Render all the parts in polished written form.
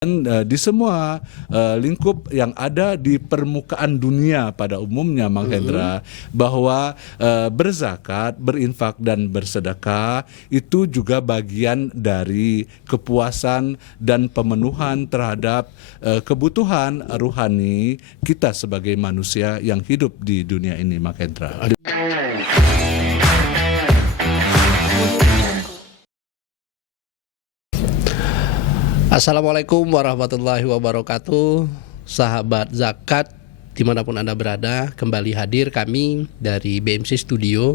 di semua lingkup yang ada di permukaan dunia pada umumnya, Mang Hendra, bahwa berzakat, berinfak dan bersedekah itu juga bagian dari kepuasan dan pemenuhan terhadap kebutuhan rohani kita sebagai manusia yang hidup di dunia ini, Mang Hendra. Assalamualaikum warahmatullahi wabarakatuh. Sahabat zakat dimanapun Anda berada, kembali hadir kami dari BMC Studio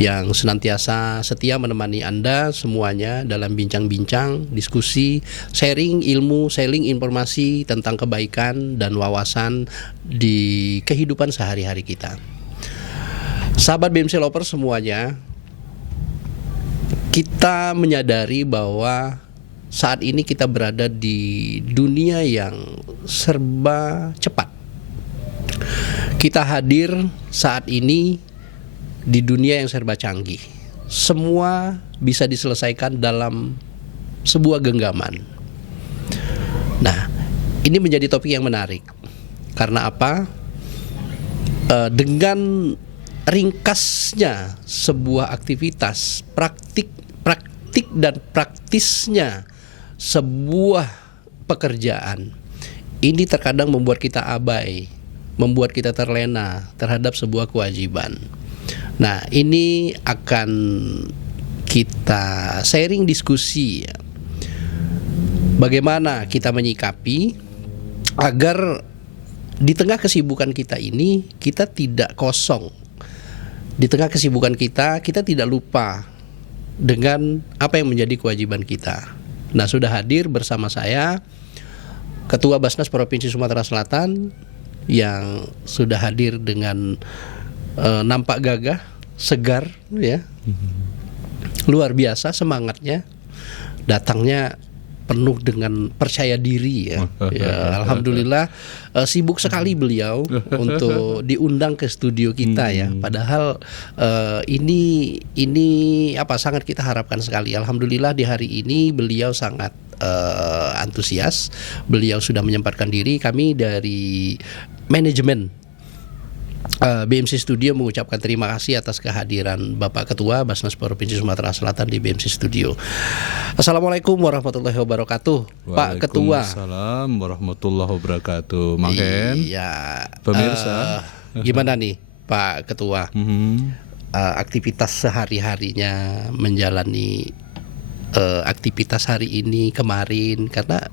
yang senantiasa setia menemani Anda semuanya dalam bincang-bincang, diskusi, sharing ilmu, sharing informasi tentang kebaikan dan wawasan di kehidupan sehari-hari kita. Sahabat BMC Lover semuanya, kita menyadari bahwa saat ini kita berada di dunia yang serba cepat. Kita hadir saat ini di dunia yang serba canggih. Semua bisa diselesaikan dalam sebuah genggaman. Nah, ini menjadi topik yang menarik. Karena apa? Dengan ringkasnya sebuah aktivitas, praktik dan praktisnya sebuah pekerjaan, ini terkadang membuat kita abai, membuat kita terlena terhadap sebuah kewajiban. Nah, ini akan kita sharing diskusi ya. Bagaimana kita menyikapi agar di tengah kesibukan kita ini kita tidak kosong. Di tengah kesibukan kita tidak lupa dengan apa yang menjadi kewajiban kita. Nah, sudah hadir bersama saya Ketua Basnas Provinsi Sumatera Selatan yang sudah hadir dengan nampak gagah, segar ya. Luar biasa semangatnya. Datangnya penuh dengan percaya diri ya. Ya, alhamdulillah sibuk sekali beliau untuk diundang ke studio kita ya. Padahal ini sangat kita harapkan sekali. Alhamdulillah di hari ini beliau sangat antusias. Beliau sudah menyempatkan diri. Kami dari manajemen BMC Studio mengucapkan terima kasih atas kehadiran Bapak Ketua Basnas Provinsi Sumatera Selatan di BMC Studio. Assalamualaikum warahmatullahi wabarakatuh, Pak Ketua. Waalaikumsalam warahmatullahi wabarakatuh, Mang Hen. Iya. Pemirsa, gimana nih Pak Ketua? Aktivitas sehari-harinya menjalani aktivitas hari ini kemarin, karena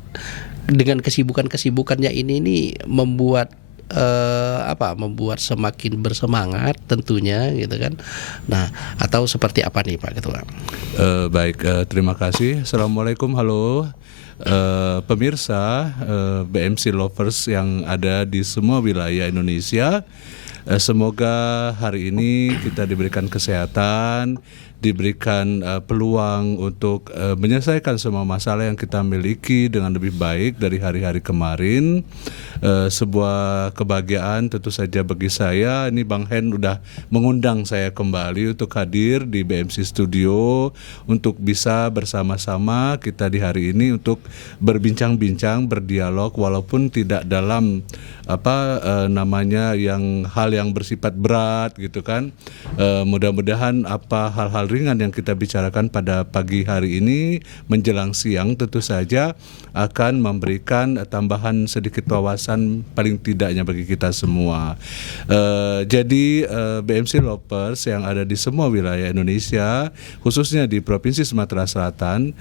dengan kesibukannya ini membuat membuat semakin bersemangat tentunya gitu kan. Nah, atau seperti apa nih Pak Ketua? Baik, terima kasih. Assalamualaikum, halo pemirsa BMC Lovers yang ada di semua wilayah Indonesia. Semoga hari ini kita diberikan kesehatan, diberikan peluang untuk menyelesaikan semua masalah yang kita miliki dengan lebih baik dari hari-hari kemarin. Sebuah kebahagiaan tentu saja bagi saya. Ini Bang Hen udah mengundang saya kembali untuk hadir di BMC Studio untuk bisa bersama-sama kita di hari ini untuk berbincang-bincang, berdialog walaupun tidak dalam hal yang bersifat berat gitu kan. Mudah-mudahan hal-hal ringan yang kita bicarakan pada pagi hari ini menjelang siang tentu saja akan memberikan tambahan sedikit wawasan paling tidaknya bagi kita semua. Jadi BMC Lovers yang ada di semua wilayah Indonesia, khususnya di Provinsi Sumatera Selatan,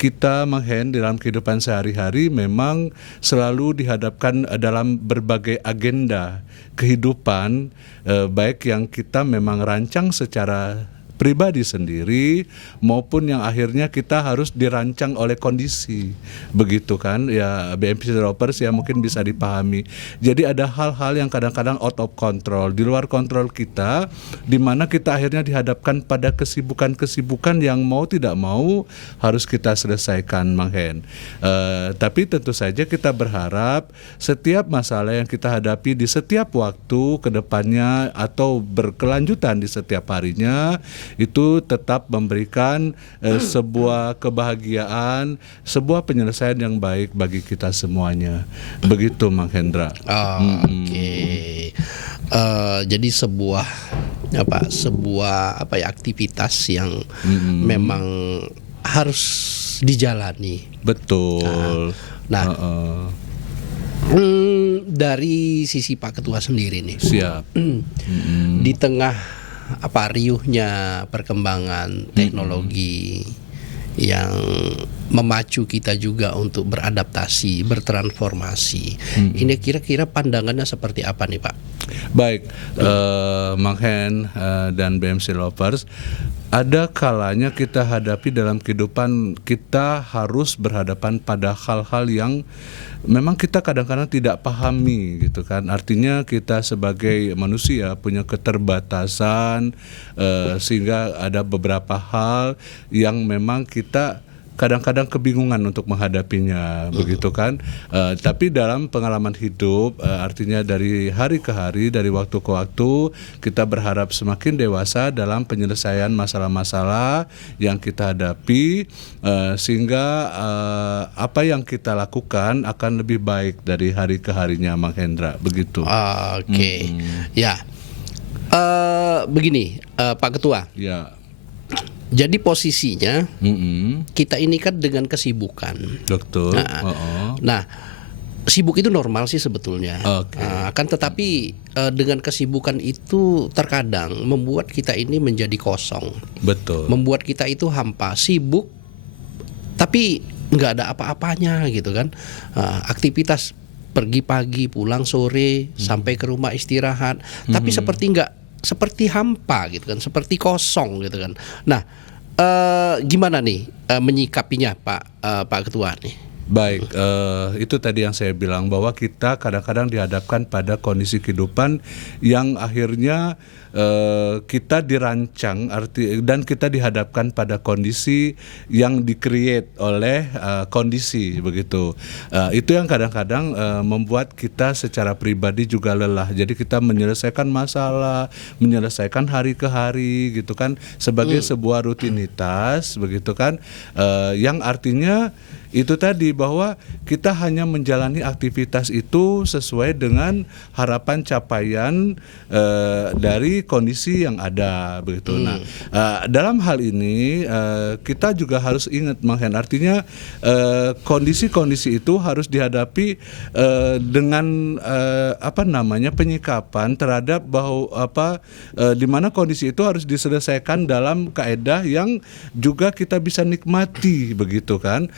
kita dalam kehidupan sehari-hari memang selalu dihadapkan dalam berbagai agenda kehidupan, baik yang kita memang rancang secara pribadi sendiri maupun yang akhirnya kita harus dirancang oleh kondisi, begitu kan ya BMC Lovers ya, mungkin bisa dipahami. Jadi ada hal-hal yang kadang-kadang out of control, di luar kontrol kita, di mana kita akhirnya dihadapkan pada kesibukan-kesibukan yang mau tidak mau harus kita selesaikan, Mang Hen. Tapi tentu saja kita berharap setiap masalah yang kita hadapi di setiap waktu ke depannya atau berkelanjutan di setiap harinya, itu tetap memberikan sebuah kebahagiaan, sebuah penyelesaian yang baik bagi kita semuanya. Begitu, Mang Hendra. Oke. Jadi sebuah aktivitas yang memang harus dijalani. Betul. Nah, dari sisi Pak Ketua sendiri nih, Siap. di tengah riuhnya perkembangan teknologi yang memacu kita juga untuk beradaptasi, bertransformasi. Ini kira-kira pandangannya seperti apa nih, Pak? Baik, Mang Hen dan BMC Lovers, ada kalanya kita hadapi dalam kehidupan kita harus berhadapan pada hal-hal yang memang kita kadang-kadang tidak pahami gitu kan. Artinya kita sebagai manusia punya keterbatasan, sehingga ada beberapa hal yang memang kita kadang-kadang kebingungan untuk menghadapinya, begitu kan. Tapi dalam pengalaman hidup, artinya dari hari ke hari, dari waktu ke waktu, kita berharap semakin dewasa dalam penyelesaian masalah-masalah yang kita hadapi, sehingga apa yang kita lakukan akan lebih baik dari hari ke harinya, Mang Hendra, begitu. Oke. Ya, begini, Pak Ketua. Ya. Jadi posisinya kita ini kan dengan kesibukan. Betul. Nah, sibuk itu normal sih sebetulnya. Kan tetapi dengan kesibukan itu terkadang membuat kita ini menjadi kosong. Betul. Membuat kita itu hampa, sibuk tapi nggak ada apa-apanya gitu kan. Aktivitas pergi pagi, pulang sore, sampai ke rumah istirahat, tapi seperti hampa gitu kan, seperti kosong gitu kan. Nah, gimana nih menyikapinya, Pak Ketua nih? Baik, itu tadi yang saya bilang bahwa kita kadang-kadang dihadapkan pada kondisi kehidupan yang akhirnya kita dirancang dan kita dihadapkan pada kondisi yang di-create oleh kondisi, begitu. Itu yang kadang-kadang membuat kita secara pribadi juga lelah. Jadi kita menyelesaikan masalah, menyelesaikan hari ke hari gitu kan, sebagai sebuah rutinitas, begitu kan, yang artinya itu tadi bahwa kita hanya menjalani aktivitas itu sesuai dengan harapan capaian dari kondisi yang ada, begitu. Nah, dalam hal ini kita juga harus ingat, Mang Hen, artinya kondisi-kondisi itu harus dihadapi dengan penyikapan terhadap di mana kondisi itu harus diselesaikan dalam kaedah yang juga kita bisa nikmati, begitu kan.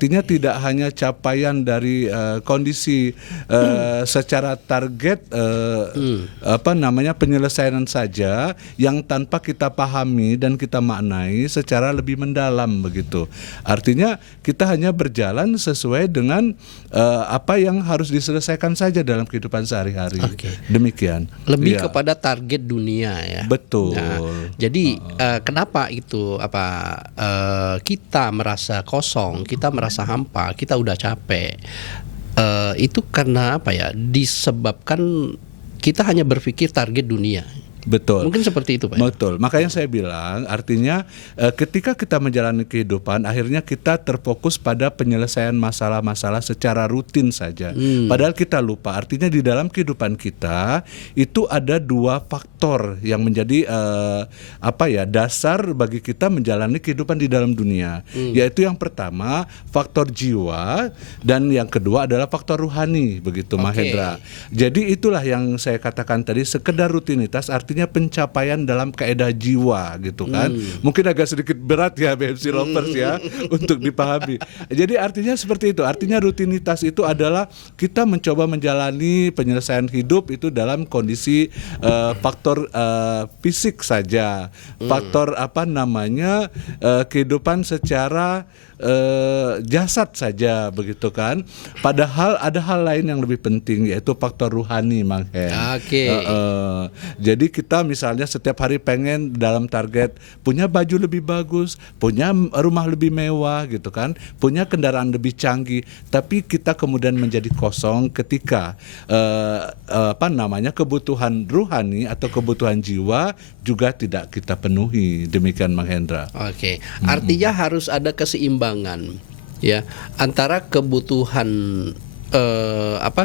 Artinya tidak hanya capaian dari kondisi secara target penyelesaian saja yang tanpa kita pahami dan kita maknai secara lebih mendalam, begitu. Artinya kita hanya berjalan sesuai dengan apa yang harus diselesaikan saja dalam kehidupan sehari-hari. Demikian. Lebih kepada target dunia ya. Betul. Nah, jadi kenapa itu kita merasa kosong, kita merasa hampa, kita udah capek. Itu karena disebabkan kita hanya berpikir target dunia. Betul. Mungkin seperti itu, Pak. Betul. Makanya saya bilang, artinya ketika kita menjalani kehidupan, akhirnya kita terfokus pada penyelesaian masalah-masalah secara rutin saja. Padahal kita lupa, artinya di dalam kehidupan kita itu ada dua faktor yang menjadi dasar bagi kita menjalani kehidupan di dalam dunia. Yaitu yang pertama faktor jiwa dan yang kedua adalah faktor rohani, begitu, Mahendra. Jadi itulah yang saya katakan tadi, sekedar rutinitas artinya pencapaian dalam kaedah jiwa, gitu kan. Mungkin agak sedikit berat ya BMC Lovers ya untuk dipahami. Jadi artinya seperti itu. Artinya rutinitas itu adalah kita mencoba menjalani penyelesaian hidup itu dalam kondisi faktor fisik saja. Faktor kehidupan secara jasad saja begitu kan. Padahal ada hal lain yang lebih penting, yaitu faktor ruhani, Mang Hen. Oke. Jadi kita misalnya setiap hari pengen dalam target punya baju lebih bagus, punya rumah lebih mewah gitu kan, punya kendaraan lebih canggih, tapi kita kemudian menjadi kosong ketika kebutuhan ruhani atau kebutuhan jiwa juga tidak kita penuhi. Demikian, Mang Hendra. Oke. Artinya harus ada keseimbangan ya antara kebutuhan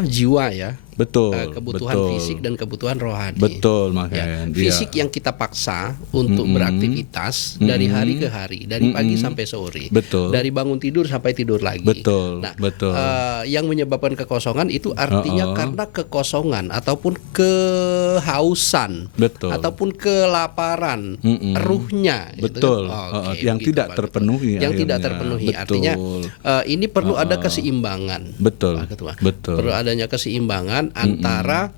jiwa ya. Betul. Kebutuhan fisik dan kebutuhan rohani. Betul, Mang Ya, Hen. fisik yang kita paksa untuk beraktivitas dari hari ke hari, dari pagi sampai sore. Betul. Dari bangun tidur sampai tidur lagi. Betul. Nah, betul. yang menyebabkan kekosongan itu artinya karena kekosongan ataupun kehausan, Betul. ataupun kelaparan ruhnya. Betul. Gitu kan? Oke, Yang begitu, tidak Pak terpenuhi. Ketua. Yang tidak akhirnya. terpenuhi. Betul. Artinya ini perlu ada keseimbangan. Betul. Pak Ketua. Betul. Perlu adanya keseimbangan antara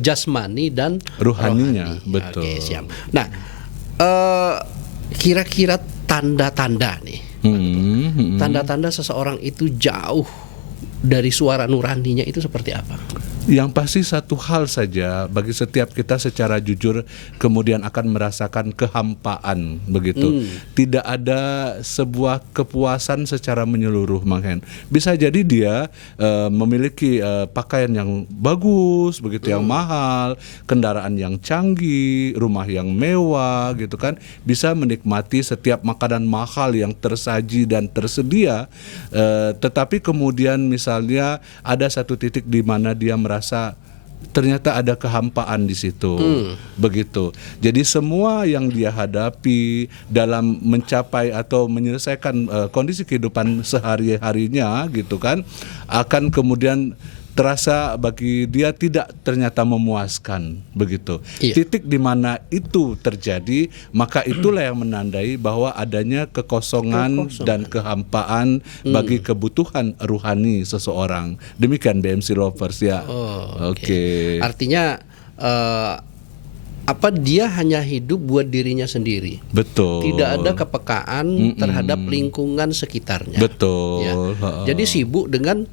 jasmani dan Ruhaninya, rohani. betul. Oke, siap. Nah, kira-kira tanda-tanda nih, tanda-tanda seseorang itu jauh dari suara nuraninya itu seperti apa? Yang pasti satu hal saja bagi setiap kita secara jujur kemudian akan merasakan kehampaan begitu. Tidak ada sebuah kepuasan secara menyeluruh, Mang Hen. Bisa jadi dia memiliki pakaian yang bagus begitu, yang mahal, kendaraan yang canggih, rumah yang mewah gitu kan. Bisa menikmati setiap makanan mahal yang tersaji dan tersedia, tetapi kemudian misalnya ada satu titik di mana dia merasa ternyata ada kehampaan di situ, begitu. Jadi semua yang dia hadapi dalam mencapai atau menyelesaikan kondisi kehidupan sehari-harinya, gitu kan, akan kemudian terasa bagi dia tidak ternyata memuaskan, begitu. Iya. Titik di mana itu terjadi, maka itulah yang menandai bahwa adanya kekosongan dan kehampaan bagi kebutuhan ruhani seseorang. Demikian BMC Lovers ya. Oke. Artinya dia hanya hidup buat dirinya sendiri. Betul. Tidak ada kepekaan terhadap lingkungan sekitarnya. Betul. Ya. Jadi sibuk dengan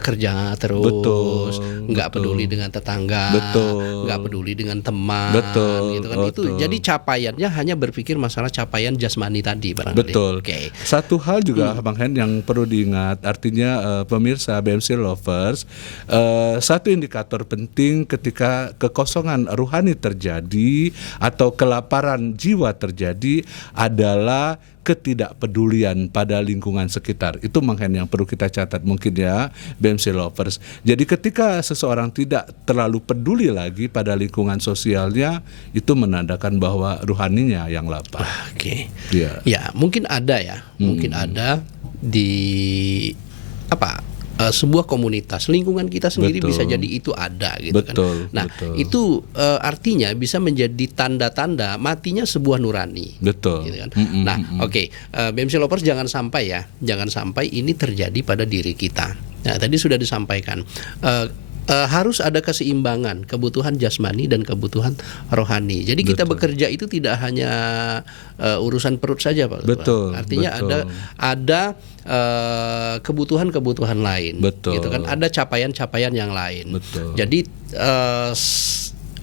kerja terus, Betul, nggak peduli dengan tetangga, Betul. nggak peduli dengan teman, Betul, gitu kan. Itu betul. jadi capaiannya hanya berpikir masalah capaian jasmani tadi, barangkali. Betul. Oke. Satu hal juga Bang Hen yang perlu diingat, artinya pemirsa BMC Lovers, satu indikator penting ketika kekosongan ruhani terjadi atau kelaparan jiwa terjadi adalah ketidakpedulian pada lingkungan sekitar. Itu Mang Hen yang perlu kita catat mungkin ya, BMC Lovers. Jadi ketika seseorang tidak terlalu peduli lagi pada lingkungan sosialnya, itu menandakan bahwa ruhaninya yang lapar. Oke. Ya. Ya, mungkin ada ya. Mungkin ada di sebuah komunitas, lingkungan kita sendiri Betul. bisa jadi itu ada gitu Betul, kan. Nah, betul. itu artinya bisa menjadi tanda-tanda matinya sebuah nurani. Betul. Gitu kan. Oke, BMC Lovers jangan sampai ini terjadi pada diri kita. Nah, tadi sudah disampaikan. Harus ada keseimbangan kebutuhan jasmani dan kebutuhan rohani. Jadi kita bekerja itu tidak hanya urusan perut saja, Pak. Betul. Artinya betul. ada kebutuhan-kebutuhan lain. Betul. Gitu kan. Ada capaian-capaian yang lain. Betul. Jadi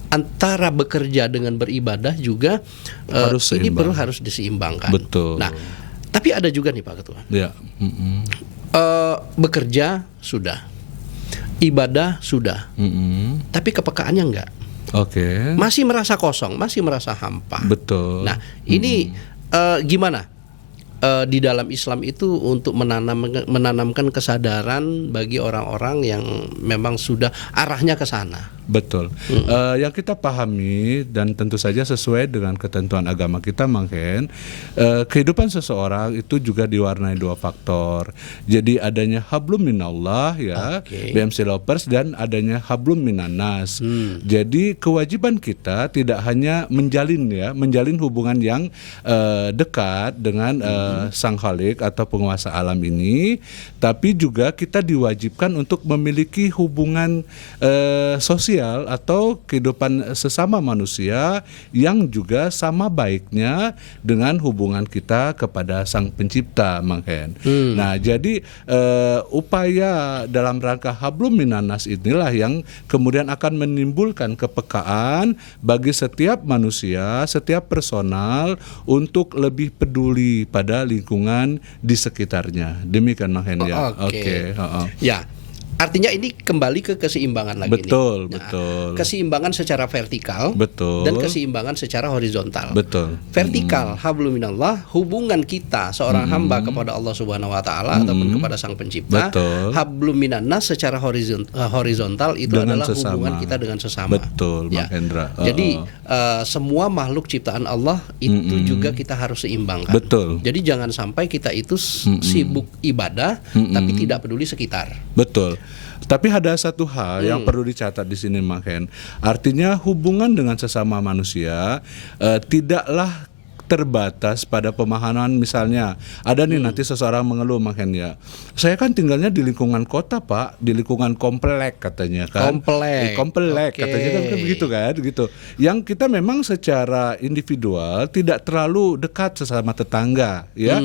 antara bekerja dengan beribadah juga ini harus diseimbangkan. Betul. Nah, tapi ada juga nih Pak Ketua. Ya. Bekerja sudah, ibadah sudah, tapi kepekaannya enggak. Oke. Masih merasa kosong, masih merasa hampa. Betul. Nah, ini gimana di dalam Islam itu untuk menanamkan kesadaran bagi orang-orang yang memang sudah arahnya ke sana? Betul. Yang kita pahami dan tentu saja sesuai dengan ketentuan agama kita, Mang Hen, kehidupan seseorang itu juga diwarnai dua faktor. Jadi adanya hablum minallah ya, BMC Lovers, dan adanya hablum minannas. Jadi kewajiban kita tidak hanya menjalin hubungan yang dekat dengan Sang Khalik atau penguasa alam ini, tapi juga kita diwajibkan untuk memiliki hubungan sosial atau kehidupan sesama manusia yang juga sama baiknya dengan hubungan kita kepada Sang Pencipta, Mang Hen. Nah, jadi upaya dalam rangka Hablum Minannas inilah yang kemudian akan menimbulkan kepekaan bagi setiap manusia, setiap personal untuk lebih peduli pada lingkungan di sekitarnya. Demikian, Mang Hen, ya. Oke. Ya. Artinya ini kembali ke keseimbangan lagi. Betul, nih. betul. Keseimbangan secara vertikal, betul, dan keseimbangan secara horizontal. Betul. Vertikal, hablum minallah, hubungan kita seorang hamba kepada Allah Subhanahu wa taala ataupun kepada Sang Pencipta. Betul. Hablum minannas secara horizontal itu Dengan adalah sesama. hubungan kita dengan sesama. Betul, Mang Hendra. Jadi semua makhluk ciptaan Allah itu juga kita harus seimbangkan. Betul. Jadi jangan sampai kita itu sibuk ibadah tapi tidak peduli sekitar. Betul. Tapi ada satu hal yang perlu dicatat di sini, Mang Hen. Artinya hubungan dengan sesama manusia tidaklah terbatas pada pemahaman. Misalnya ada nih nanti seseorang mengeluh, Mang Hen, ya, saya kan tinggalnya di lingkungan kota, Pak, di lingkungan komplek katanya kan. Komplek katanya kan begitu kan, gitu. Yang kita memang secara individual tidak terlalu dekat sesama tetangga, ya.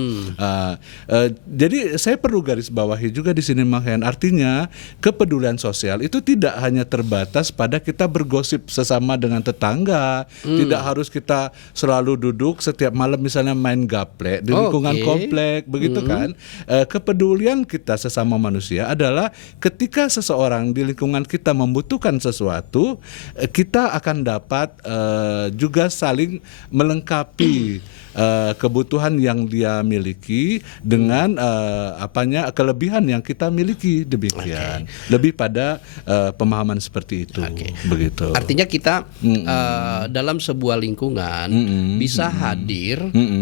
Jadi saya perlu garis bawahi juga di sini, Mang Hen. Artinya kepedulian sosial itu tidak hanya terbatas pada kita bergosip sesama dengan tetangga, tidak harus kita selalu duduk setiap malam misalnya main gaplek di lingkungan komplek, begitu kan. Kepedulian kita sesama manusia adalah ketika seseorang di lingkungan kita membutuhkan sesuatu, kita akan dapat juga saling melengkapi kebutuhan yang dia miliki dengan kelebihan yang kita miliki, demikian. Lebih pada pemahaman seperti itu, begitu. Artinya kita dalam sebuah lingkungan bisa hadir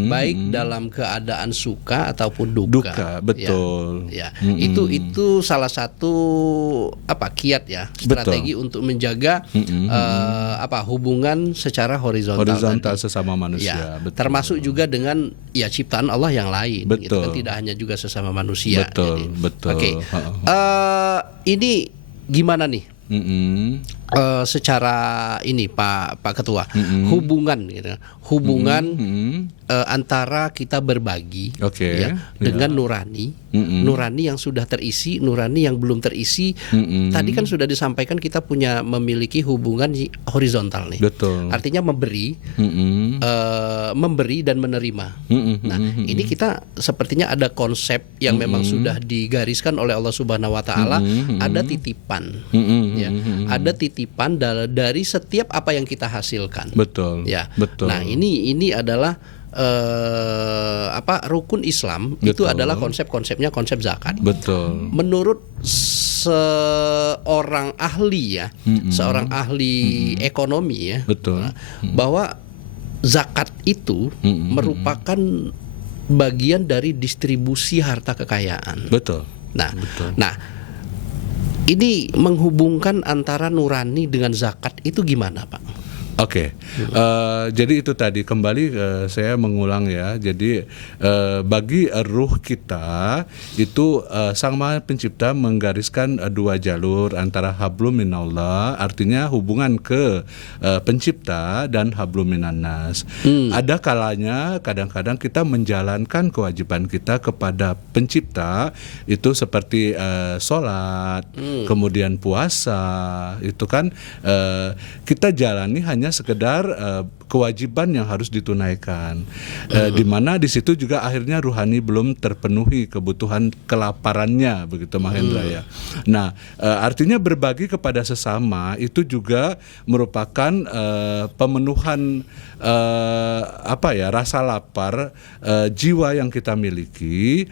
baik dalam keadaan suka ataupun duka. Betul. Ya. Itu salah satu kiat ya, strategi untuk menjaga hubungan secara horizontal sesama manusia. Ya, betul. termasuk juga dengan ciptaan Allah yang lain. Betul. Gitu kan, tidak hanya juga sesama manusia. Betul. Oke. Ini gimana nih? Secara ini Pak Ketua, hubungan antara kita berbagi dengan nurani, nurani yang sudah terisi, nurani yang belum terisi. Tadi kan sudah disampaikan kita memiliki hubungan horizontal nih. Betul. Artinya memberi dan menerima. Nah, ini kita sepertinya ada konsep yang memang sudah digariskan oleh Allah Subhanahu wa taala, ada titipan. Ada titipan dari setiap apa yang kita hasilkan. Betul. Ya. Betul. Nah, ini adalah rukun Islam. Betul. Itu adalah konsep zakat. Betul. Menurut seorang ahli seorang ahli ekonomi ya, betul, bahwa zakat itu merupakan bagian dari distribusi harta kekayaan. Betul. Nah, ini menghubungkan antara nurani dengan zakat itu gimana, Pak? Oke. Jadi itu tadi kembali saya mengulang ya. Jadi bagi ruh kita itu Sang Maha Pencipta menggariskan dua jalur antara hablum minallah, artinya hubungan ke pencipta, dan hablum minannas. Ada kalanya kadang-kadang kita menjalankan kewajiban kita kepada pencipta itu seperti sholat, kemudian puasa, itu kan kita jalani hanya sekedar kewajiban yang harus ditunaikan, di mana di situ juga akhirnya ruhani belum terpenuhi kebutuhan kelaparannya, begitu Mahendra ya. Nah, artinya berbagi kepada sesama itu juga merupakan pemenuhan rasa lapar jiwa yang kita miliki,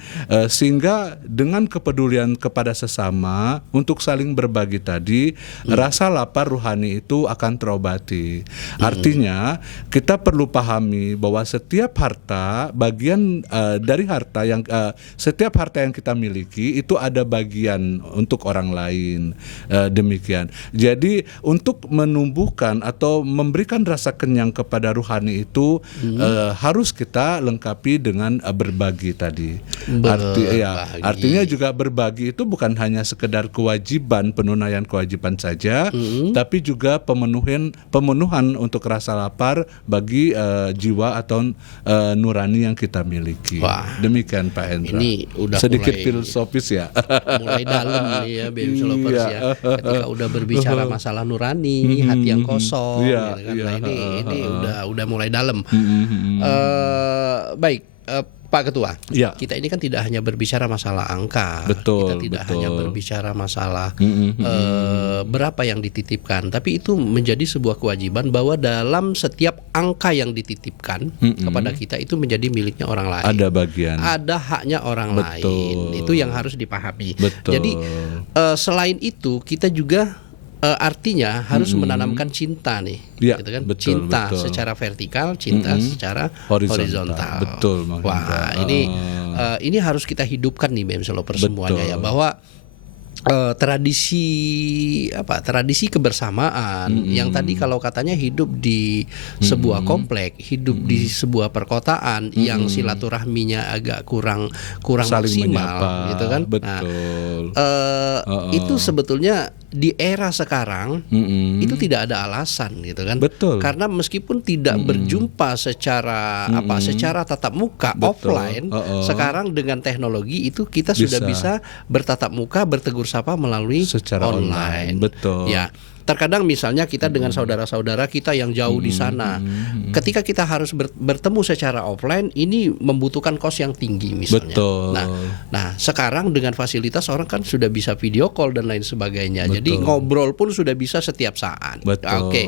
sehingga dengan kepedulian kepada sesama untuk saling berbagi tadi, rasa lapar ruhani itu akan terobati. Artinya kita perlu pahami bahwa setiap harta, bagian dari harta yang setiap harta yang kita miliki itu ada bagian untuk orang lain. Demikian. Jadi untuk menumbuhkan atau memberikan rasa kenyang kepada ruhani itu harus kita lengkapi dengan berbagi tadi. Artinya juga berbagi itu bukan hanya sekedar kewajiban, penunaian kewajiban saja, tapi juga pemenuhan untuk rasa lapar bagi jiwa atau nurani yang kita miliki. Wah, demikian Pak Hendra. Ini udah sedikit mulai filosofis ya. Mulai dalam nih ya BMC Lovers ya. Ketika udah berbicara masalah nurani, hati yang kosong, gitu kan. Nah, ini udah mulai dalam. Baik, Pak Ketua, kita ini kan tidak hanya berbicara masalah angka, kita tidak hanya berbicara masalah berapa yang dititipkan, tapi itu menjadi sebuah kewajiban bahwa dalam setiap angka yang dititipkan kepada kita itu menjadi miliknya orang lain. Ada bagian. Ada haknya orang lain. Itu yang harus dipahami. Jadi selain itu kita juga artinya harus menanamkan cinta nih, gitu kan? Cinta secara vertikal, cinta secara horizontal. Betul. Wah, ini harus kita hidupkan nih BMC Lovers semuanya ya, bahwa tradisi kebersamaan yang tadi kalau katanya hidup di sebuah komplek, hidup di sebuah perkotaan yang silaturahminya agak kurang maksimal, gitu kan? Itu sebetulnya di era sekarang itu tidak ada alasan, gitu kan? Karena meskipun tidak berjumpa secara secara tatap muka offline, sekarang dengan teknologi itu kita sudah bisa bertatap muka, bertegur sapa melalui secara online. Ya, terkadang misalnya kita dengan saudara-saudara kita yang jauh di sana, ketika kita harus bertemu secara offline, ini membutuhkan kos yang tinggi misalnya. Nah, sekarang dengan fasilitas orang kan sudah bisa video call dan lain sebagainya. Jadi ngobrol pun sudah bisa setiap saat. Oke.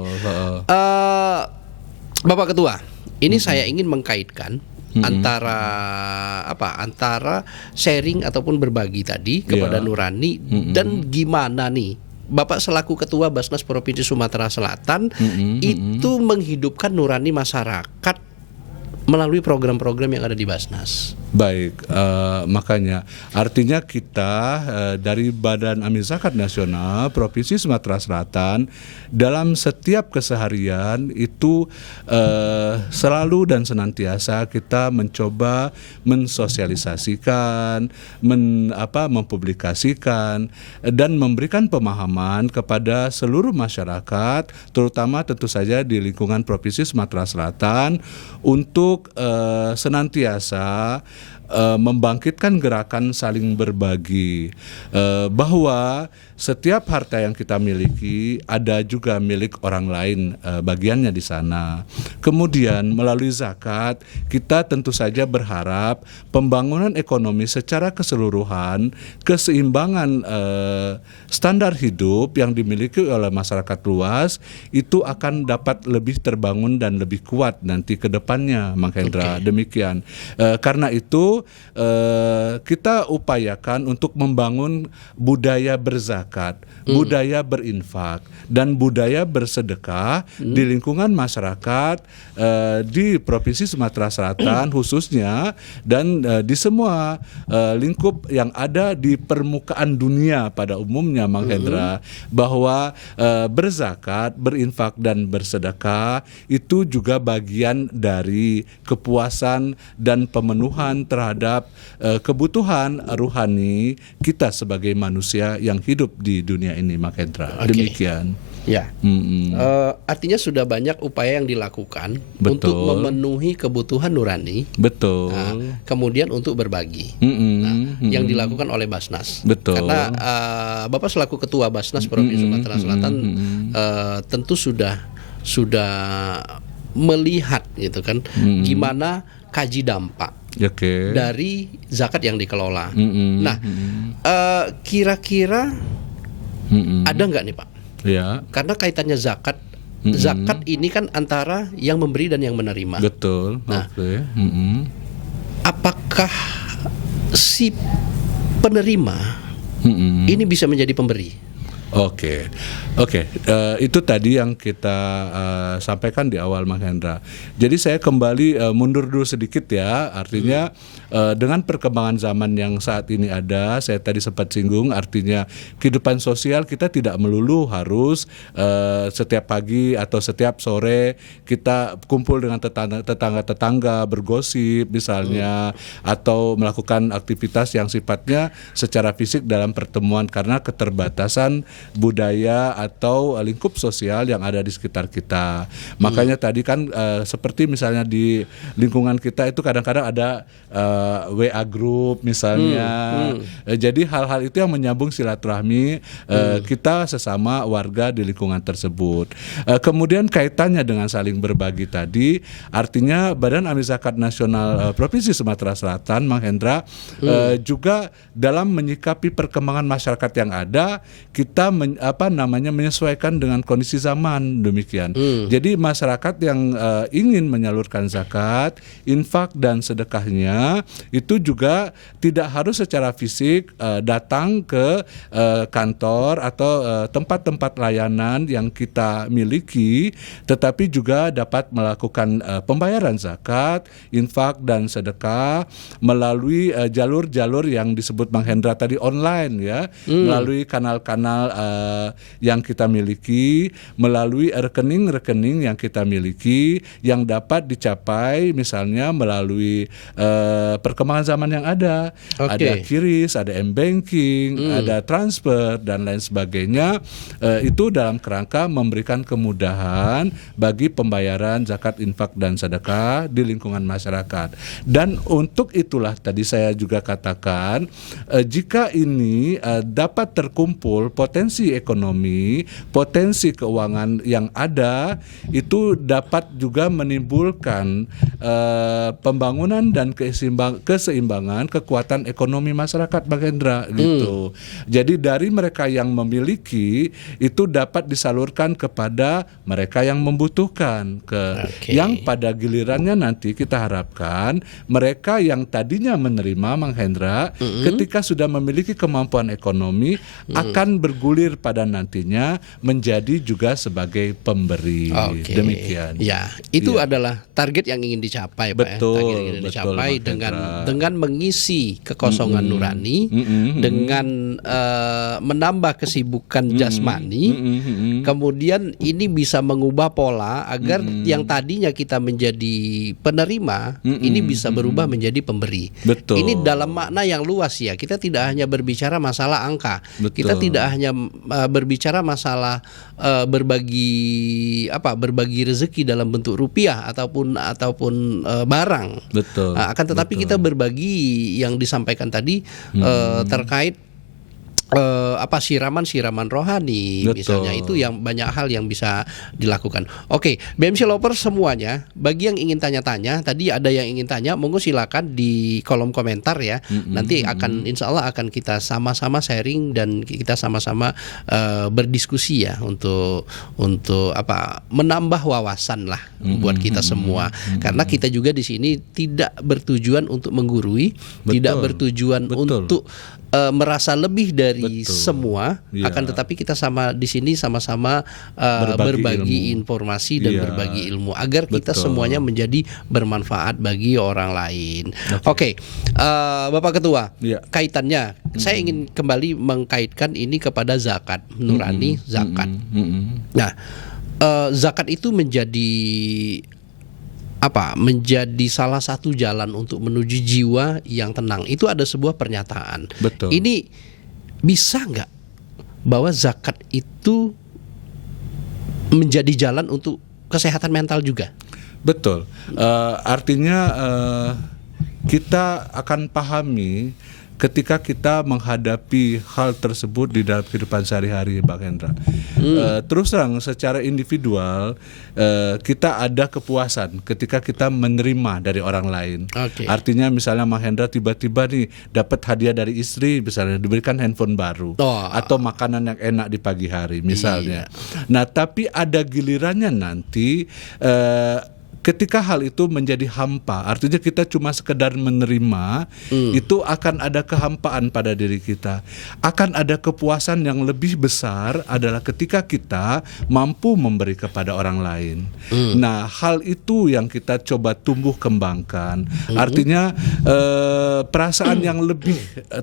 Bapak Ketua, ini saya ingin mengkaitkan antara sharing ataupun berbagi tadi kepada nurani dan gimana nih Bapak selaku Ketua Basnas Provinsi Sumatera Selatan itu menghidupkan nurani masyarakat melalui program-program yang ada di Basnas. Baik, makanya artinya kita dari Badan Amil Zakat Nasional Provinsi Sumatera Selatan dalam setiap keseharian itu selalu dan senantiasa kita mencoba mensosialisasikan, mempublikasikan dan memberikan pemahaman kepada seluruh masyarakat, terutama tentu saja di lingkungan Provinsi Sumatera Selatan untuk senantiasa membangkitkan gerakan saling berbagi, bahwa setiap harta yang kita miliki ada juga milik orang lain, bagiannya di sana. Kemudian melalui zakat kita tentu saja berharap pembangunan ekonomi secara keseluruhan, keseimbangan standar hidup yang dimiliki oleh masyarakat luas itu akan dapat lebih terbangun dan lebih kuat nanti ke depannya, Mang Hendra. Demikian. Karena itu kita upayakan untuk membangun budaya berzakat, budaya berinfak, dan budaya bersedekah di lingkungan masyarakat di Provinsi Sumatera Selatan khususnya, dan di semua lingkup yang ada di permukaan dunia pada umumnya, Mang Hendra, bahwa berzakat, berinfak, dan bersedekah itu juga bagian dari kepuasan dan pemenuhan terhadap kebutuhan ruhani kita sebagai manusia yang hidup di dunia ini, Mang Hendra. Demikian. Ya, artinya sudah banyak upaya yang dilakukan untuk memenuhi kebutuhan nurani. Kemudian untuk berbagi, yang dilakukan oleh Basnas. Karena Bapak selaku Ketua Basnas Provinsi Sumatera Selatan tentu sudah melihat, gitu kan, gimana kaji dampak dari zakat yang dikelola. Nah, kira-kira ada nggak nih Pak? Karena kaitannya zakat ini kan antara yang memberi dan yang menerima. Nah, apakah si penerima ini bisa menjadi pemberi? Oke, itu tadi yang kita sampaikan di awal, Mang Hendra. Jadi saya kembali mundur dulu sedikit ya, artinya dengan perkembangan zaman yang saat ini ada, saya tadi sempat singgung, artinya kehidupan sosial kita tidak melulu harus setiap pagi atau setiap sore kita kumpul dengan tetangga-tetangga bergosip misalnya, atau melakukan aktivitas yang sifatnya secara fisik dalam pertemuan karena keterbatasan budaya atau lingkup sosial yang ada di sekitar kita. Makanya tadi kan seperti misalnya di lingkungan kita itu kadang-kadang ada WA group misalnya. Jadi hal-hal itu yang menyambung silaturahmi kita sesama warga di lingkungan tersebut. Kemudian kaitannya dengan saling berbagi tadi, artinya Badan Amil Zakat Nasional Provinsi Sumatera Selatan, Mang Hendra, juga dalam menyikapi perkembangan masyarakat yang ada, kita menyesuaikan dengan kondisi zaman demikian. Jadi masyarakat yang ingin menyalurkan zakat, infak dan sedekahnya itu juga tidak harus secara fisik datang ke kantor atau tempat-tempat layanan yang kita miliki, tetapi juga dapat melakukan pembayaran zakat, infak dan sedekah melalui jalur-jalur yang disebut Mang Hendra tadi online ya, melalui kanal-kanal yang kita miliki, melalui rekening-rekening yang kita miliki yang dapat dicapai misalnya melalui perkembangan zaman yang ada. Ada QRIS, ada M-Banking, ada transfer dan lain sebagainya. Itu dalam kerangka memberikan kemudahan bagi pembayaran zakat, infak dan sedekah di lingkungan masyarakat. Dan untuk itulah tadi saya juga katakan, jika ini dapat terkumpul potensi ekonomi, potensi keuangan yang ada, itu dapat juga menimbulkan pembangunan dan keseimbangan kekuatan ekonomi masyarakat, Bang Hendra gitu. Jadi dari mereka yang memiliki itu dapat disalurkan kepada mereka yang membutuhkan, yang pada gilirannya nanti kita harapkan mereka yang tadinya menerima, Mang Hendra, ketika sudah memiliki kemampuan ekonomi akan bergulir pada nantinya menjadi juga sebagai pemberi. Demikian. Ya, itu adalah target yang ingin dicapai, Pak. Betul, Target yang ingin dicapai dengan mengisi kekosongan nurani, dengan menambah kesibukan jasmani. Kemudian ini bisa mengubah pola agar yang tadinya kita menjadi penerima ini bisa berubah menjadi pemberi. Betul. Ini dalam makna yang luas ya. Kita tidak hanya berbicara masalah angka. Betul. Kita tidak hanya berbicara masalah berbagi rezeki dalam bentuk rupiah ataupun barang. Betul. Akan tetapi kita berbagi yang disampaikan tadi terkait siraman rohani. Betul. Misalnya, itu yang banyak hal yang bisa dilakukan. Oke, BMC Lover semuanya, bagi yang ingin tanya-tanya, tadi ada yang ingin tanya, monggo silakan di kolom komentar ya. Nanti insya Allah akan kita sama-sama sharing dan kita sama-sama berdiskusi ya untuk menambah wawasan lah buat kita semua. Karena kita juga di sini tidak bertujuan untuk menggurui, tidak bertujuan untuk merasa lebih dari semua, akan tetapi kita di sini sama-sama berbagi informasi dan berbagi ilmu agar kita semuanya menjadi bermanfaat bagi orang lain. Oke, Bapak Ketua, kaitannya saya ingin kembali mengkaitkan ini kepada zakat nurani, zakat. Nah, zakat itu menjadi salah satu jalan untuk menuju jiwa yang tenang. Itu ada sebuah pernyataan. Betul. Ini bisa nggak bahwa zakat itu menjadi jalan untuk kesehatan mental juga? Betul. Artinya kita akan pahami ketika kita menghadapi hal tersebut di dalam kehidupan sehari-hari, Bang Hendra. Terus terang secara individual kita ada kepuasan ketika kita menerima dari orang lain. Artinya misalnya Bang Hendra tiba-tiba nih dapat hadiah dari istri, misalnya diberikan handphone baru atau makanan yang enak di pagi hari misalnya. Nah, tapi ada gilirannya nanti ketika hal itu menjadi hampa, artinya kita cuma sekedar menerima, itu akan ada kehampaan pada diri kita. Akan ada kepuasan yang lebih besar adalah ketika kita mampu memberi kepada orang lain. Nah, hal itu yang kita coba tumbuh kembangkan. Artinya perasaan yang lebih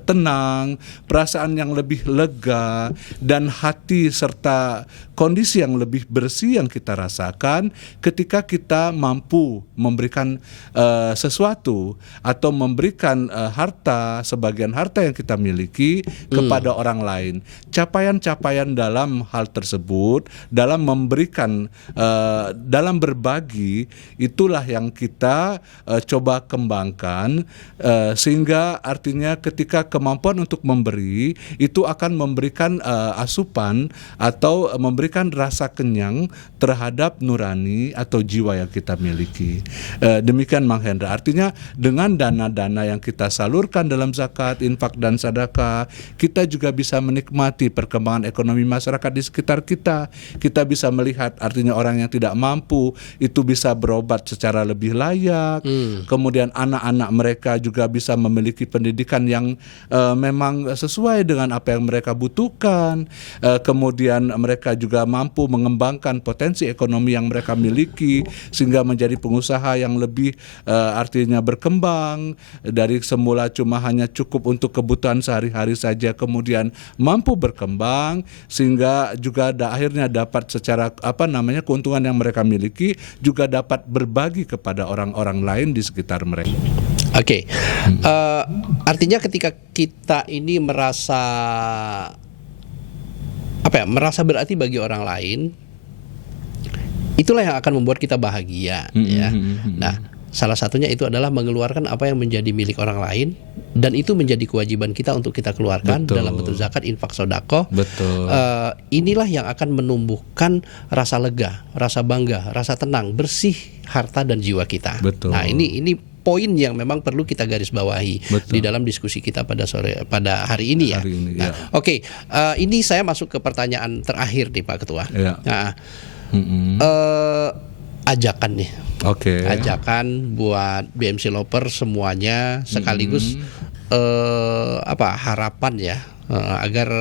tenang, perasaan yang lebih lega, dan hati serta kondisi yang lebih bersih yang kita rasakan ketika kita mampu memberikan sesuatu atau memberikan harta, sebagian harta yang kita miliki kepada orang lain. Capaian-capaian dalam hal tersebut, dalam memberikan, dalam berbagi, itulah yang kita coba kembangkan, sehingga artinya ketika kemampuan untuk memberi itu akan memberikan asupan atau memberikan rasa kenyang terhadap nurani atau jiwa yang kita miliki. Demikian Mang Hendra. Artinya dengan dana-dana yang kita salurkan dalam zakat, infak dan sedekah, kita juga bisa menikmati perkembangan ekonomi masyarakat di sekitar kita. Kita bisa melihat artinya orang yang tidak mampu itu bisa berobat secara lebih layak. Kemudian anak-anak mereka juga bisa memiliki pendidikan yang memang sesuai dengan apa yang mereka butuhkan. Kemudian mereka juga mampu mengembangkan potensi ekonomi yang mereka miliki sehingga menjadi pengusaha yang lebih artinya berkembang, dari semula cuma hanya cukup untuk kebutuhan sehari-hari saja, kemudian mampu berkembang sehingga juga akhirnya dapat secara keuntungan yang mereka miliki juga dapat berbagi kepada orang-orang lain di sekitar mereka. Oke. Artinya ketika kita ini merasa berarti bagi orang lain, itulah yang akan membuat kita bahagia, ya. Nah, salah satunya itu adalah mengeluarkan apa yang menjadi milik orang lain, dan itu menjadi kewajiban kita untuk kita keluarkan. Betul. Dalam bentuk zakat, infak, sedekah. Betul. Inilah yang akan menumbuhkan rasa lega, rasa bangga, rasa tenang, bersih harta dan jiwa kita. Betul. Nah, ini poin yang memang perlu kita garis bawahi. Betul. Di dalam diskusi kita pada hari ini ya. Nah, oke. Ini saya masuk ke pertanyaan terakhir nih Pak Ketua. Ya. Nah, ajakan nih. Oke. Ajakan buat BMC Loper semuanya sekaligus harapan ya, agar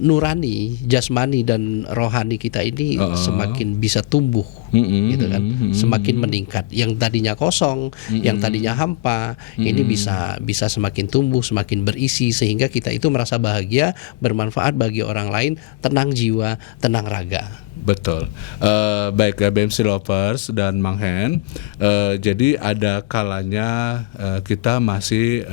nurani, jasmani dan rohani kita ini semakin bisa tumbuh, gitu kan, semakin meningkat. Yang tadinya kosong, yang tadinya hampa, ini bisa semakin tumbuh, semakin berisi, sehingga kita itu merasa bahagia, bermanfaat bagi orang lain, tenang jiwa, tenang raga. Betul. Baik ya BMC Lovers dan Mang Hen. Jadi ada kalanya kita masih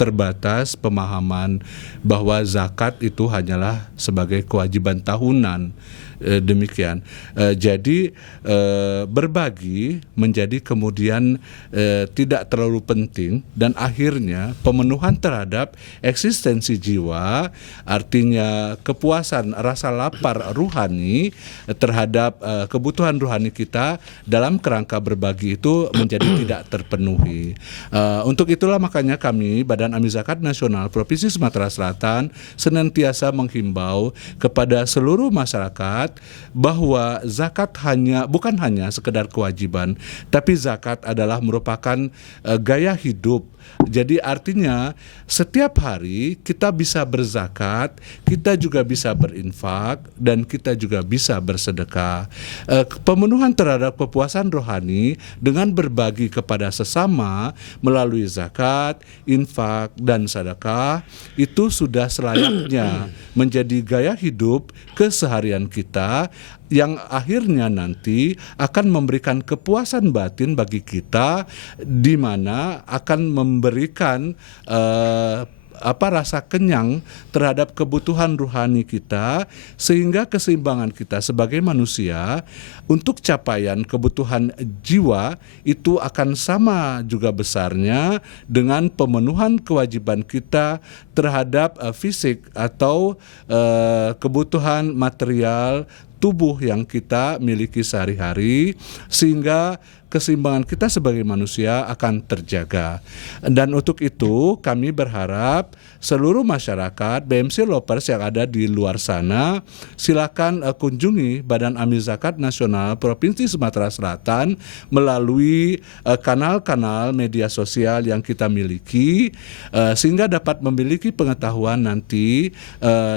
terbatas pemahaman bahwa zakat itu hanyalah sebagai kewajiban tahunan. Demikian. Jadi berbagi menjadi kemudian tidak terlalu penting, dan akhirnya pemenuhan terhadap eksistensi jiwa, artinya kepuasan rasa lapar ruhani terhadap kebutuhan ruhani kita dalam kerangka berbagi itu menjadi tidak terpenuhi. Untuk itulah makanya kami Badan Amil Zakat Nasional Provinsi Sumatera Selatan senantiasa menghimbau kepada seluruh masyarakat bahwa zakat bukan hanya sekedar kewajiban, tapi zakat adalah merupakan gaya hidup. Jadi artinya setiap hari kita bisa berzakat, kita juga bisa berinfak, dan kita juga bisa bersedekah. Pemenuhan terhadap kepuasan rohani dengan berbagi kepada sesama melalui zakat, infak, dan sedekah itu sudah selayaknya menjadi gaya hidup keseharian kita, yang akhirnya nanti akan memberikan kepuasan batin bagi kita, di mana akan memberikan rasa kenyang terhadap kebutuhan ruhani kita, sehingga keseimbangan kita sebagai manusia untuk capaian kebutuhan jiwa itu akan sama juga besarnya dengan pemenuhan kewajiban kita terhadap fisik atau kebutuhan material tubuh yang kita miliki sehari-hari, sehingga keseimbangan kita sebagai manusia akan terjaga. Dan untuk itu kami berharap seluruh masyarakat BMC Lovers yang ada di luar sana, silakan kunjungi Badan Amil Zakat Nasional Provinsi Sumatera Selatan melalui kanal-kanal media sosial yang kita miliki, sehingga dapat memiliki pengetahuan nanti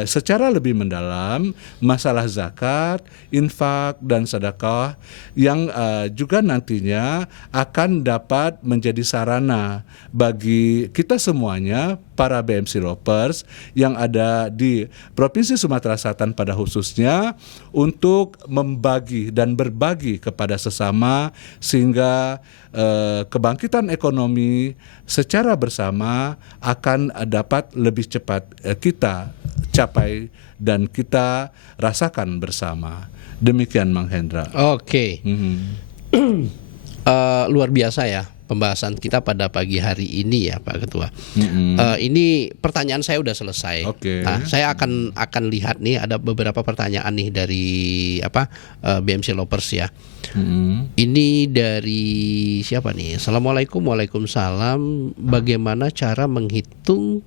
secara lebih mendalam masalah zakat, infak, dan sedekah yang juga nantinya akan dapat menjadi sarana bagi kita semuanya, para BMC Lovers yang ada di Provinsi Sumatera Selatan pada khususnya, untuk membagi dan berbagi kepada sesama, sehingga kebangkitan ekonomi secara bersama akan dapat lebih cepat kita capai dan kita rasakan bersama. Demikian Mang Hendra. Oke. Luar biasa ya pembahasan kita pada pagi hari ini ya Pak Ketua. Ini pertanyaan saya udah selesai. Nah, saya akan lihat nih ada beberapa pertanyaan nih dari BMC Lovers ya. Ini dari siapa nih? Assalamualaikum, waalaikumsalam. Bagaimana cara menghitung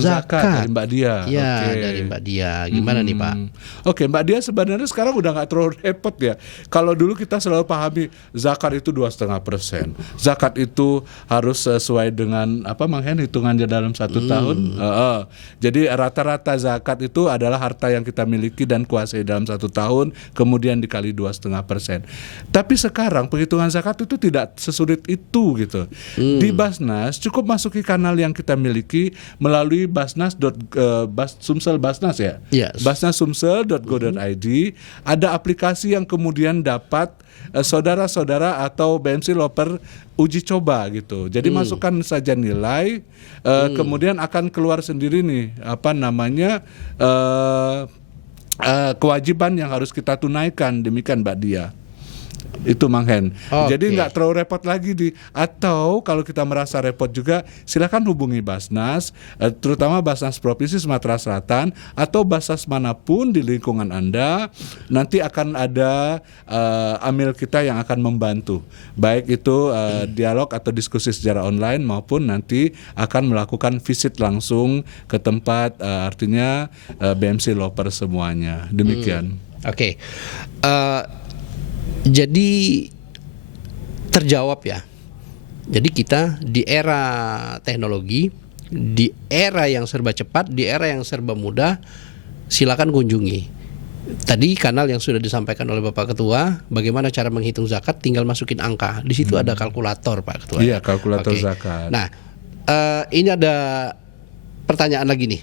zakat dari Mbak Dia? Ya, dari Mbak Dia. Gimana nih Pak? Oke, Mbak Dia sebenarnya sekarang udah nggak terlalu repot ya. Kalau dulu kita selalu pahami zakat itu 2,5%. Zakat itu harus sesuai dengan Mang Hen hitungannya dalam 1 tahun. Jadi rata-rata zakat itu adalah harta yang kita miliki dan kuasai dalam 1 tahun, kemudian dikali 2,5%. Tapi sekarang penghitungan zakat itu tidak sesulit itu gitu. Di Basnas cukup masuki kanal yang kita miliki melalui Sumsel Basnas ya. Yes. basnassumsel.go.id. Ada aplikasi yang kemudian dapat saudara-saudara atau BMC Lover uji coba gitu. Jadi masukkan saja nilai, kemudian akan keluar sendiri nih kewajiban yang harus kita tunaikan. Demikian Mbak Dia. Itu Mang Hen. Jadi nggak terlalu repot lagi atau kalau kita merasa repot juga silakan hubungi Basnas, terutama Basnas Provinsi Sumatera Selatan atau Basnas manapun di lingkungan Anda. Nanti akan ada amil kita yang akan membantu, baik itu dialog atau diskusi secara online maupun nanti akan melakukan visit langsung ke tempat, artinya BMC Lover semuanya. Demikian. Oke. Jadi terjawab ya. Jadi kita di era teknologi, di era yang serba cepat, di era yang serba mudah, silakan kunjungi. Tadi kanal yang sudah disampaikan oleh Bapak Ketua, bagaimana cara menghitung zakat, tinggal masukin angka. Di situ ada kalkulator Pak Ketua. Iya, kalkulator zakat. Nah, ini ada pertanyaan lagi nih.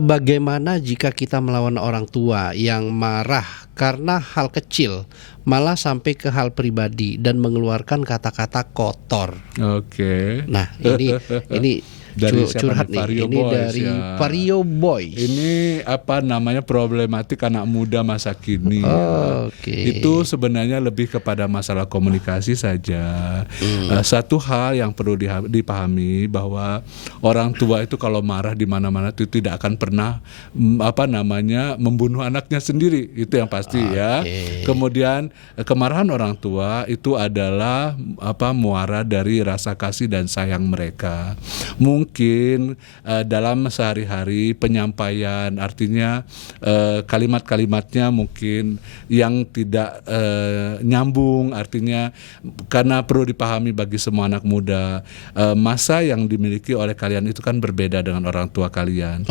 Bagaimana jika kita melawan orang tua yang marah karena hal kecil, malah sampai ke hal pribadi dan mengeluarkan kata-kata kotor? Oke. Nah, ini dari curhat nih. Vario ini Boys, dari ya. Vario Boys. Ini problematik anak muda masa kini. Itu sebenarnya lebih kepada masalah komunikasi saja. Satu hal yang perlu dipahami bahwa orang tua itu kalau marah di mana-mana itu tidak akan pernah membunuh anaknya sendiri. Itu yang pasti ya. Kemudian kemarahan orang tua itu adalah muara dari rasa kasih dan sayang mereka. Mungkin dalam sehari-hari penyampaian, artinya kalimat-kalimatnya mungkin yang tidak nyambung, artinya karena perlu dipahami bagi semua anak muda, masa yang dimiliki oleh kalian itu kan berbeda dengan orang tua kalian.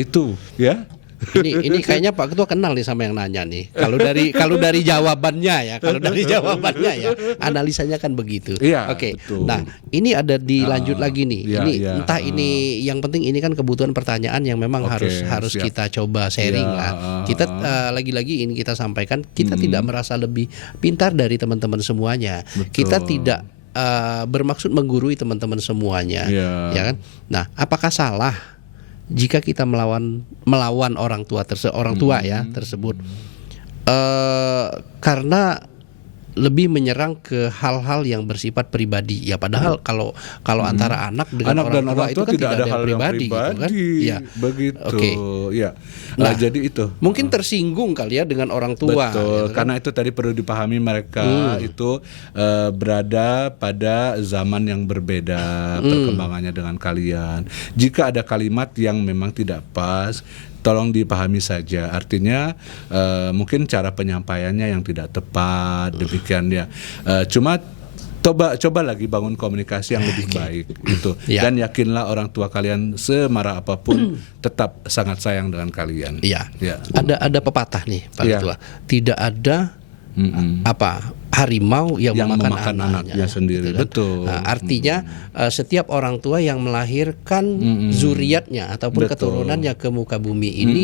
Itu ya. Ini kayaknya Pak Ketua kenal nih sama yang nanya nih. Kalau dari jawabannya ya, analisanya kan begitu. Iya, Oke. betul. Nah, ini ada dilanjut lagi nih. Ini yang penting ini kan kebutuhan pertanyaan yang memang harus kita coba sharing lah. Kita lagi-lagi ini kita sampaikan, kita tidak merasa lebih pintar dari teman-teman semuanya. Betul. Kita tidak bermaksud menggurui teman-teman semuanya, ya kan? Nah, apakah salah jika kita melawan orang tua tersebut, karena lebih menyerang ke hal-hal yang bersifat pribadi. Ya padahal kalau antara anak dengan Anak dan orang tua orang itu tua kan tidak ada hal yang pribadi, pribadi, gitu kan? Ya. begitu. Oke. Ya. Nah, Jadi itu. Mungkin tersinggung kali ya dengan orang tua. Betul, gitu kan? karena itu tadi perlu dipahami mereka itu berada pada zaman yang berbeda perkembangannya dengan kalian. Jika ada kalimat yang memang tidak pas, tolong dipahami saja. Artinya mungkin cara penyampaiannya yang tidak tepat, demikian ya. Cuma coba lagi bangun komunikasi yang lebih baik itu. Ya. Dan yakinlah orang tua kalian semarah apapun tetap sangat sayang dengan kalian. Iya. Ya. Ada pepatah nih Pak Iya. Ketua. Tidak ada harimau yang memakan anaknya sendiri. gitu kan? Betul. Nah, artinya setiap orang tua yang melahirkan zuriatnya ataupun Betul. keturunannya ke muka bumi ini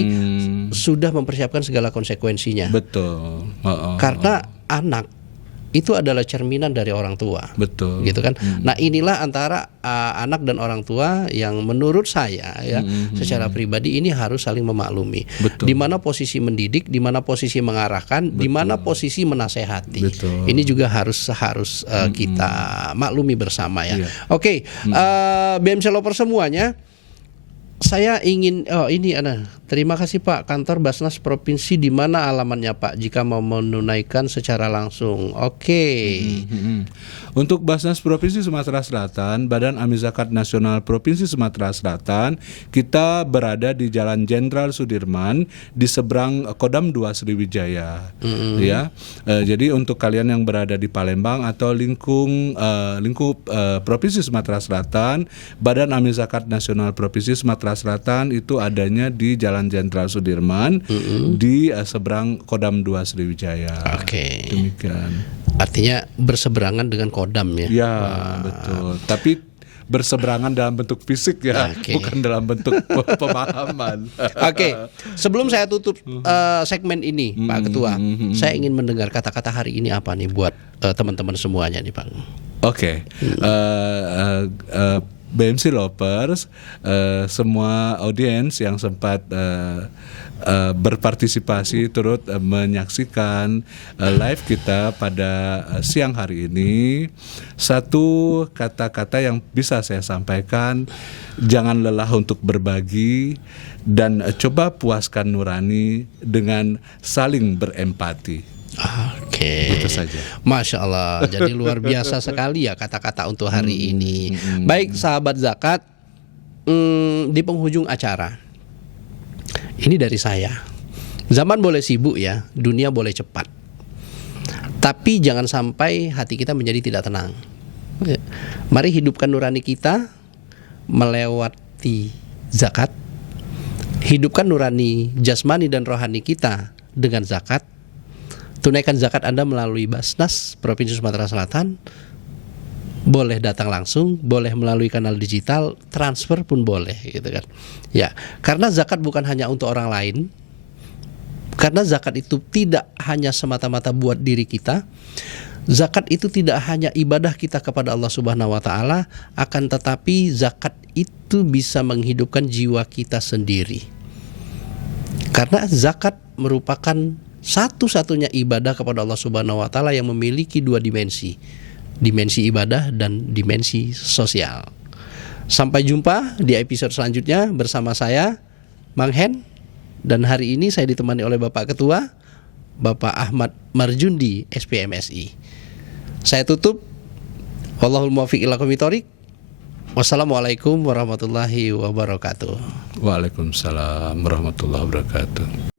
sudah mempersiapkan segala konsekuensinya. Betul. Karena anak itu adalah cerminan dari orang tua. Betul. Gitu kan. Nah, inilah antara anak dan orang tua yang menurut saya ya secara pribadi ini harus saling memaklumi. Betul. Di mana posisi mendidik, di mana posisi mengarahkan, di mana posisi menasehati. Betul. Ini juga harus kita maklumi bersama ya. Iya. Oke, BMC Lover semuanya, saya ingin terima kasih Pak, kantor Basnas Provinsi di mana alamatnya Pak jika mau menunaikan secara langsung. Oke. Untuk Basnas Provinsi Sumatera Selatan, Badan Amil Zakat Nasional Provinsi Sumatera Selatan, kita berada di Jalan Jenderal Sudirman di seberang Kodam 2 Sriwijaya. Ya. Jadi untuk kalian yang berada di Palembang atau lingkup Provinsi Sumatera Selatan, Badan Amil Zakat Nasional Provinsi Sumatera Selatan itu adanya di Jalan Jenderal Sudirman di seberang Kodam 2 Sriwijaya. Oke. Demikian. Artinya berseberangan dengan Kodam ya. Ya, betul. Tapi berseberangan dalam bentuk fisik ya, Oke. bukan dalam bentuk pemahaman. Oke, sebelum saya tutup segmen ini, Pak Ketua, saya ingin mendengar kata-kata hari ini apa nih buat teman-teman semuanya nih, Pak. Oke. BMC Lovers, semua audiens yang sempat berpartisipasi turut menyaksikan live kita pada siang hari ini. Satu kata-kata yang bisa saya sampaikan, jangan lelah untuk berbagi dan coba puaskan nurani dengan saling berempati. Oke. Itu saja. Masya Allah. Jadi luar biasa sekali ya kata-kata untuk hari ini. Baik sahabat zakat, di penghujung acara ini dari saya. Zaman boleh sibuk ya, dunia boleh cepat. Tapi jangan sampai hati kita menjadi tidak tenang. Mari hidupkan nurani kita melewati zakat. Hidupkan nurani jasmani dan rohani kita dengan zakat. Tunaikan zakat Anda melalui Basnas Provinsi Sumatera Selatan. Boleh datang langsung, boleh melalui kanal digital, transfer pun boleh gitu kan. Ya, karena zakat bukan hanya untuk orang lain. Karena zakat itu tidak hanya semata-mata buat diri kita. Zakat itu tidak hanya ibadah kita kepada Allah Subhanahu wa taala, akan tetapi zakat itu bisa menghidupkan jiwa kita sendiri. Karena zakat merupakan satu-satunya ibadah kepada Allah Subhanahu wa taala yang memiliki dua dimensi. Dimensi ibadah dan dimensi sosial. Sampai jumpa di episode selanjutnya bersama saya Mang Hen, dan hari ini saya ditemani oleh Bapak Ketua Bapak Ahmad Marjundi SPMSI. Saya tutup. Wallahul muwaffiq ila aqwamit thoriq. Wassalamualaikum warahmatullahi wabarakatuh. Waalaikumsalam warahmatullahi wabarakatuh.